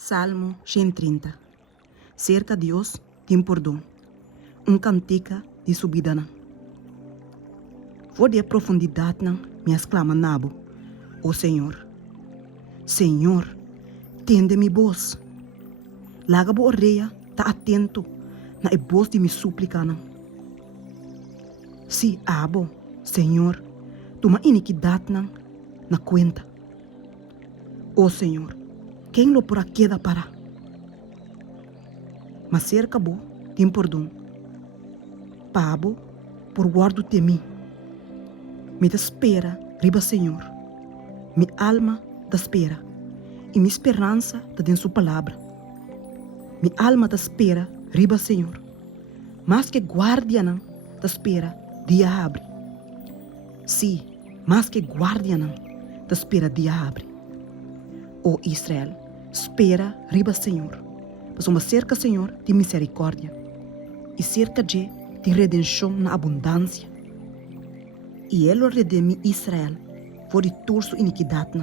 Salmo 130. Cerca Deus tem perdão. Cantica de subida. Voor de profundidade me exclama nabo, ó Senhor. Senhor, tende mi voz. Laga bo orelha, tá atento na voz de mi súplica. Si abo, Senhor, toma iniquidade na conta. Ó Senhor, quem lo por queda para? Mas cerca bo tem perdão. Pabo por guardo de mim. Me espera, riba Senhor. Mi alma te espera. E minha esperança está em sua palavra. Mi alma te espera, riba Senhor. Mas que guardiã te espera, dia abre. Sim, mas que guardiã te espera, dia abre. Ó Israel, espera, riba Senhor. Pois uma cerca, Senhor, de misericórdia. E cerca de redenção na abundância. E ele redime Israel, por de toda sua iniquidade.